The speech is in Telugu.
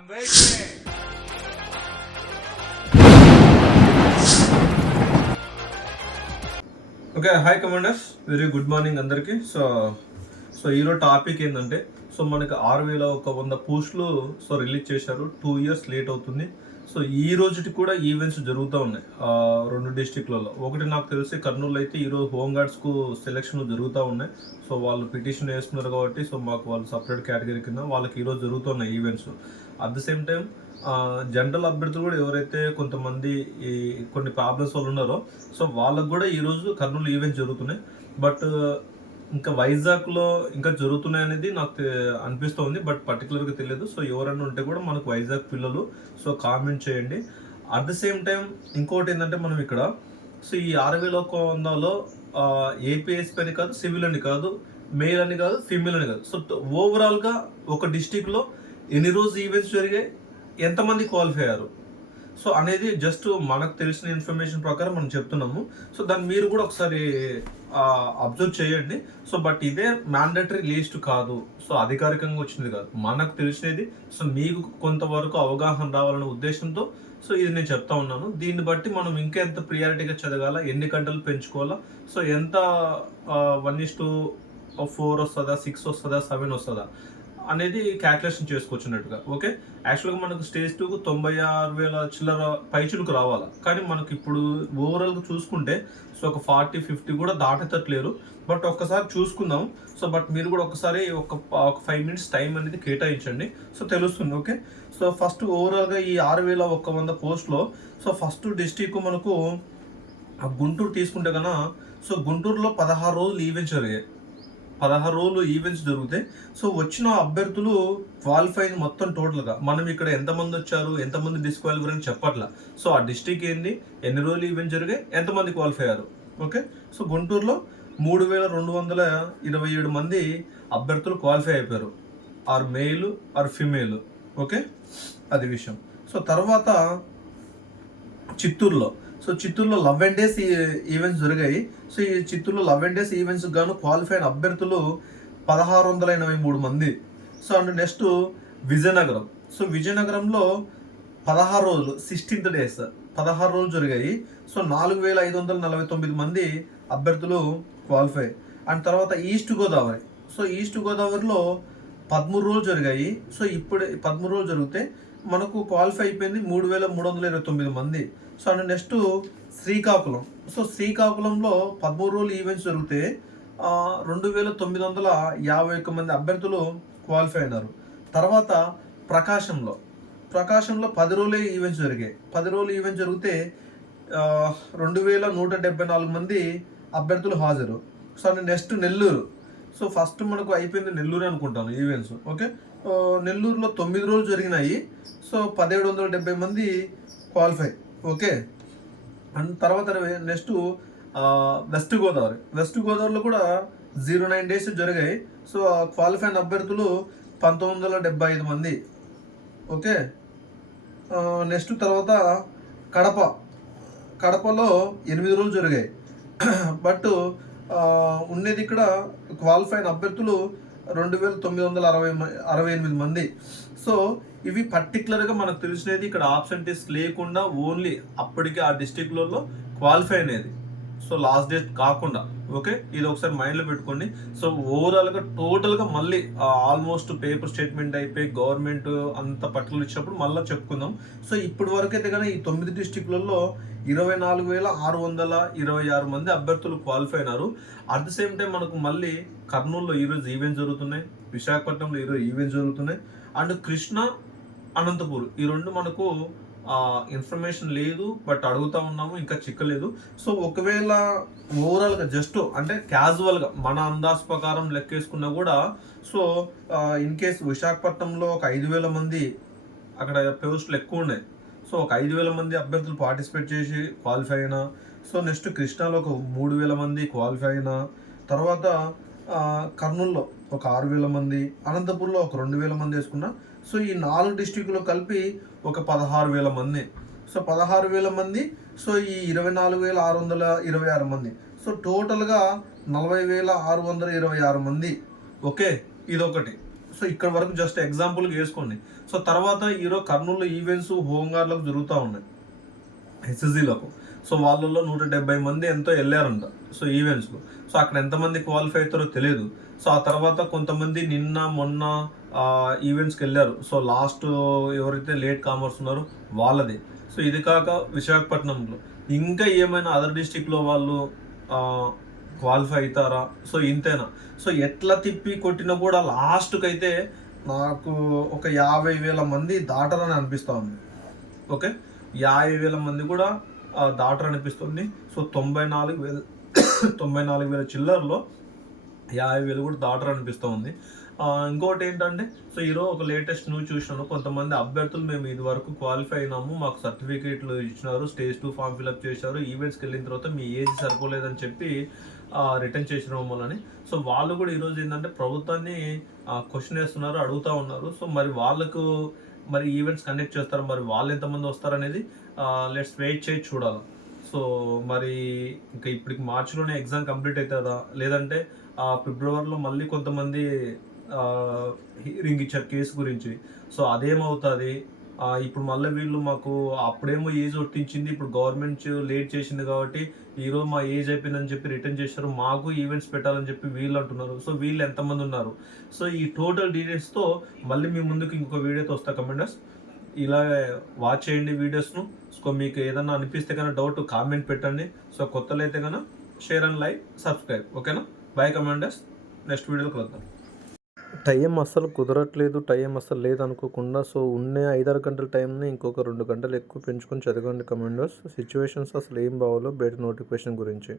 I'm okay hi commanders very good morning అందరికీ. సో సో ఈరోజు టాపిక్ ఏంటంటే సో మనకి ఆరు వేల ఒక వంద పోస్టులు సో రిలీజ్ చేశారు. టూ ఇయర్స్ లేట్ అవుతుంది. సో ఈ రోజుకి కూడా ఈవెంట్స్ జరుగుతూ ఉన్నాయి. రెండు డిస్టిక్లలో ఒకటి నాకు తెలిసి కర్నూలు అయితే ఈరోజు హోంగార్డ్స్కు సెలెక్షన్ జరుగుతూ ఉన్నాయి. సో వాళ్ళు పిటిషన్ వేస్తున్నారు కాబట్టి సో మాకు వాళ్ళు సపరేట్ కేటగిరీ కింద వాళ్ళకి ఈరోజు జరుగుతున్నాయి events at the same time general అభ్యర్థులు కూడా ఎవరైతే కొంతమంది ఈ కొన్ని ప్రాబ్లమ్స్ వాళ్ళు ఉన్నారో సో వాళ్ళకు కూడా ఈరోజు కర్నూలు ఈవెంట్స్ జరుగుతున్నాయి. బట్ ఇంకా వైజాగ్లో ఇంకా జరుగుతున్నాయి అనేది నాకు తె- అనిపిస్తోంది. బట్ పర్టికులర్గా తెలియదు. సో ఎవరన్నా ఉంటే కూడా మనకు వైజాగ్ పిల్లలు సో కామెంట్ చేయండి. అట్ ద సేమ్ టైం ఇంకోటి ఏంటంటే మనం ఇక్కడ సో ఈ అరవై వేల వందలో ఏపీఎస్పీ అని కాదు సివిల్ అని కాదు మేల్ అని కాదు ఫీమేల్ అని కాదు. సో ఓవరాల్గా ఒక డిస్టిక్లో ఎన్ని రోజు ఈవెంట్స్ జరిగాయి? ఎంతమంది క్వాలిఫై అయ్యారు? సో అనేది జస్ట్ మనకు తెలిసిన ఇన్ఫర్మేషన్ ప్రకారం మనం చెప్తున్నాము. సో దాన్ని మీరు కూడా ఒకసారి అబ్జర్వ్ చేయండి. సో బట్ ఇదే మ్యాండటరీ లిస్ట్ కాదు. సో అధికారికంగా వచ్చింది కాదు. మనకు తెలిసినది. సో మీకు కొంతవరకు అవగాహన రావాలనే ఉద్దేశంతో సో ఇది నేను చెప్తా ఉన్నాను. దీన్ని బట్టి మనం ఇంకెంత ప్రియారిటీగా చదవాల ఎన్ని గంటలు పెంచుకోవాలా? సో ఎంత వన్ ఇస్ టూ ఫోర్ వస్తుందా? సిక్స్ వస్తుందా? సెవెన్ వస్తుందా? అనేది క్యాల్కులేషన్ చేసుకోవచ్చున్నట్టుగా ఓకే యాక్చువల్గా మనకు స్టేజ్ టూకు తొంభై ఆరు వేల చిల్లర పైచులకు రావాలి? కానీ మనకి ఇప్పుడు ఓవరాల్గా చూసుకుంటే సో ఒక ఫార్టీ ఫిఫ్టీ కూడా దాటేటట్లేరు. బట్ ఒక్కసారి చూసుకుందాం. సో బట్ మీరు కూడా ఒకసారి ఒక ఒక ఫైవ్ మినిట్స్ టైం అనేది కేటాయించండి. సో తెలుస్తుంది ఓకే సో ఫస్ట్ ఓవరాల్గా ఈ ఆరు వేల ఒక్క వంద పోస్ట్లో సో ఫస్ట్ డిస్టిక్ మనకు ఆ గుంటూరు తీసుకుంటే కన్నా సో గుంటూరులో పదహారు రోజులు ఈవెంట్స్ జరిగాయి. పదహారు రోజులు ఈవెంట్స్ జరుగుతాయి. సో వచ్చిన అభ్యర్థులు క్వాలిఫై మొత్తం టోటల్గా మనం ఇక్కడ ఎంతమంది వచ్చారు ఎంతమంది డిస్క్వాలిఫై అని చెప్పట్లా. సో ఆ డిస్టిక్ ఏంది? ఎన్ని రోజులు ఈవెంట్ జరిగాయి? ఎంతమంది క్వాలిఫై అయ్యారు? ఓకే సో గుంటూరులో మూడు వేల రెండు వందల ఇరవై ఏడు మంది అభ్యర్థులు క్వాలిఫై అయిపోయారు. Or male or female okay అది విషయం. సో తర్వాత చిత్తూరులో సో చిత్తూరులో లవ్ అండ్ డేస్ ఈవెంట్స్ జరిగాయి. సో ఈ చిత్తూరులో లవ్ అండ్ డేస్ ఈవెంట్స్ గాను క్వాలిఫై అయిన అభ్యర్థులు పదహారు వందల ఎనభై మూడు మంది. So and next Vizianagaram. So విజయనగరంలో పదహారు రోజులు సిక్స్టీన్త్ డేస్ పదహారు రోజులు జరిగాయి. సో నాలుగు వేల ఐదు వందల నలభై తొమ్మిది మంది అభ్యర్థులు క్వాలిఫై అండ్ తర్వాత ఈస్ట్ గోదావరి. సో ఈస్ట్ గోదావరిలో పదమూడు రోజులు జరిగాయి. సో ఇప్పుడు పదమూడు రోజులు జరిగితే మనకు క్వాలిఫై అయిపోయింది మూడు వేల మూడు వందల ఇరవై తొమ్మిది మంది. So and next Srikakulam. So శ్రీకాకుళంలో పదమూడు రోజులు ఈవెంట్స్ జరిగితే రెండు వేల తొమ్మిది వందల యాభై ఒక్క మంది అభ్యర్థులు క్వాలిఫై అయినారు. తర్వాత ప్రకాశంలో. ప్రకాశంలో పది రోజులే ఈవెంట్స్ జరిగాయి. పది రోజులు ఈవెంట్ జరిగితే రెండు వేల నూట డెబ్బై నాలుగు మంది అభ్యర్థులు హాజరు. So next Nellore. So first మనకు అయిపోయింది నెల్లూరు అనుకుంటాను ఈవెంట్స్ ఓకే నెల్లూరులో తొమ్మిది రోజులు జరిగినాయి. సో పదిహేడు వందల డెబ్బై మంది క్వాలిఫై ఓకే అండ్ తర్వాత నెక్స్ట్ వెస్ట్ గోదావరి వెస్ట్ గోదావరిలో కూడా జీరో నైన్ డేస్ జరిగాయి. సో క్వాలిఫైన్ అభ్యర్థులు పంతొమ్మిది వందల డెబ్బై ఐదు మంది. ఓకే నెక్స్ట్ తర్వాత కడప. కడపలో ఎనిమిది రోజులు జరిగాయి. బట్ ఉండేది ఇక్కడ క్వాలిఫైన్ అభ్యర్థులు రెండు వేల తొమ్మిది వందల అరవై మ- అరవై ఎనిమిది మంది. సో ఇవి పర్టికులర్గా మనకు తెలిసినది ఇక్కడ ఆబ్సెంటీస్ లేకుండా ఓన్లీ అప్పటికే ఆ డిస్టిక్లలో క్వాలిఫై అనేది సో లాస్ట్ డేట్ కాకుండా ఓకే ఇది ఒకసారి మైండ్లో పెట్టుకోండి. సో ఓవరాల్గా టోటల్గా మళ్ళీ ఆల్మోస్ట్ పేపర్ స్టేట్మెంట్ అయిపోయి గవర్నమెంట్ అంత పర్టికులర్ ఇచ్చినప్పుడు మళ్ళీ చెప్పుకుందాం. సో ఇప్పటి వరకు అయితే కానీ ఈ తొమ్మిది డిస్టిక్లలో ఇరవై నాలుగు వేల ఆరు వందల ఇరవై ఆరు మంది అభ్యర్థులు క్వాలిఫై అయినారు. అట్ ద సేమ్ టైం మనకు మళ్ళీ కర్నూలులో ఈరోజు ఈవెంట్ జరుగుతున్నాయి. విశాఖపట్నంలో ఈరోజు ఈవెంట్ జరుగుతున్నాయి. అండ్ కృష్ణ అనంతపూర్ ఈ రెండు మనకు ఇన్ఫర్మేషన్ లేదు బట్ అడుగుతా ఉన్నాము ఇంకా చిక్కలేదు. సో ఒకవేళ ఓవరాల్గా జస్ట్ అంటే క్యాజువల్గా మన అందాజ్ ప్రకారం లెక్కేసుకున్నా కూడా సో ఇన్ కేస్ విశాఖపట్నంలో ఒక ఐదు వేల మంది అక్కడ పోస్టులు ఎక్కువ ఉన్నాయి. సో ఒక ఐదు వేల మంది అభ్యర్థులు పార్టిసిపేట్ చేసి క్వాలిఫై అయినా సో నెక్స్ట్ కృష్ణాలో ఒక మూడు వేల మంది క్వాలిఫై అయినా తర్వాత కర్నూల్లో ఒక ఆరు వేల మంది అనంతపూర్లో ఒక రెండు వేల మంది వేసుకున్నా సో ఈ నాలుగు డిస్టిక్లో కలిపి ఒక పదహారు వేల మంది. సో పదహారు వేల మంది సో ఈ ఇరవై నాలుగు వేల ఆరు వందల ఇరవై ఆరు మంది. సో టోటల్గా నలభై వేల ఆరు వందల ఇరవై ఆరు మంది. ఓకే? ఇదొకటి. సో ఇక్కడ వరకు జస్ట్ ఎగ్జాంపుల్కి వేసుకోండి. సో తర్వాత ఈరోజు కర్నూలు ఈవెంట్స్ హోంగార్లకు జరుగుతూ ఉన్నాయి. హెచ్ఎస్జీలకు సో వాళ్ళల్లో నూట డెబ్బై మంది ఎంతో వెళ్ళారంట సో ఈవెంట్స్కు సో అక్కడ ఎంతమంది క్వాలిఫై అవుతారో తెలియదు. సో ఆ తర్వాత కొంతమంది నిన్న మొన్న ఈవెంట్స్కి వెళ్ళారు సో లాస్ట్ ఎవరైతే లేట్ కామర్స్ ఉన్నారో వాళ్ళది. సో ఇది కాక విశాఖపట్నంలో. ఇంకా ఏమైనా అదర్ డిస్టిక్లో వాళ్ళు క్వాలిఫై అవుతారా? సో ఇంతేనా. సో ఎట్లా తిప్పి కొట్టినా కూడా లాస్ట్కి అయితే నాకు ఒక యాభై వేల మంది దాటరని అనిపిస్తూ ఉంది. ఓకే? యాభై వేల మంది కూడా దాటర్ అనిపిస్తుంది. సో తొంభై నాలుగు వేల తొంభై నాలుగు వేల చిల్లర్లో యాభై వేలు కూడా దాటర్ అనిపిస్తూ ఉంది. ఇంకోటి ఏంటంటే సో ఈరోజు ఒక లేటెస్ట్ న్యూస్ చూసినాను. కొంతమంది అభ్యర్థులు మేము ఇది వరకు క్వాలిఫై అయినాము మాకు సర్టిఫికేట్లు ఇచ్చినారు స్టేజ్ టూ ఫామ్ ఫిల్అప్ చేశారు ఈవెంట్స్కి వెళ్ళిన తర్వాత మీ ఏజ్ సరిపోలేదని చెప్పి రిటర్న్ చేసిన మమ్మల్ని. సో వాళ్ళు కూడా ఈరోజు ఏంటంటే ప్రభుత్వాన్ని క్వశ్చన్ వేస్తున్నారు అడుగుతా ఉన్నారు. సో మరి వాళ్ళకు మరి ఈవెంట్స్ కండక్ట్ చేస్తారు మరి వాళ్ళు ఎంతమంది వస్తారనేది లెట్స్ వెయిట్ చేసి చూడాలి. సో మరి ఇంకా ఇప్పటికి మార్చిలోనే ఎగ్జామ్ కంప్లీట్ అవుతుందా లేదంటే ఫిబ్రవరిలో మళ్ళీ కొంతమంది హియరింగ్ ఇచ్చారు కేసు గురించి. సో అదేమవుతుంది? ఇప్పుడు మళ్ళీ వీళ్ళు మాకు అప్పుడేమో ఏజ్ వర్తించింది ఇప్పుడు గవర్నమెంట్ లేట్ చేసింది కాబట్టి ఈరోజు మా ఏజ్ అయిపోయిందని చెప్పి రిటర్న్ చేశారు మాకు ఈవెంట్స్ పెట్టాలని చెప్పి వీళ్ళు అంటున్నారు. సో వీళ్ళు ఎంతమంది ఉన్నారు? సో ఈ టోటల్ డీటెయిల్స్తో మళ్ళీ మీ ముందుకు ఇంకొక వీడియోతో వస్తా కమెంటర్స్. ఇలా వాచ్ చేయండి వీడియోస్ను సో మీకు ఏదన్నా అనిపిస్తే కన్నా డౌట్ కామెంట్ పెట్టండి. సో కొత్తలు అయితే కనుక షేర్ అండ్ లైక్ సబ్స్క్రైబ్ ఓకేనా బాయ్ కమాండర్స్ నెక్స్ట్ వీడియోలో కలుద్దాం. టైం అస్సలు కుదరట్లేదు టైం అస్సలు లేదు అనుకోకుండా సో ఉండే ఐదారు గంటల టైంని ఇంకొక రెండు గంటలు ఎక్కువ పెంచుకొని చదవండి కమాండర్స్. సిచ్యువేషన్స్ అసలు ఏం బావాలో బయట నోటిఫికేషన్ గురించి.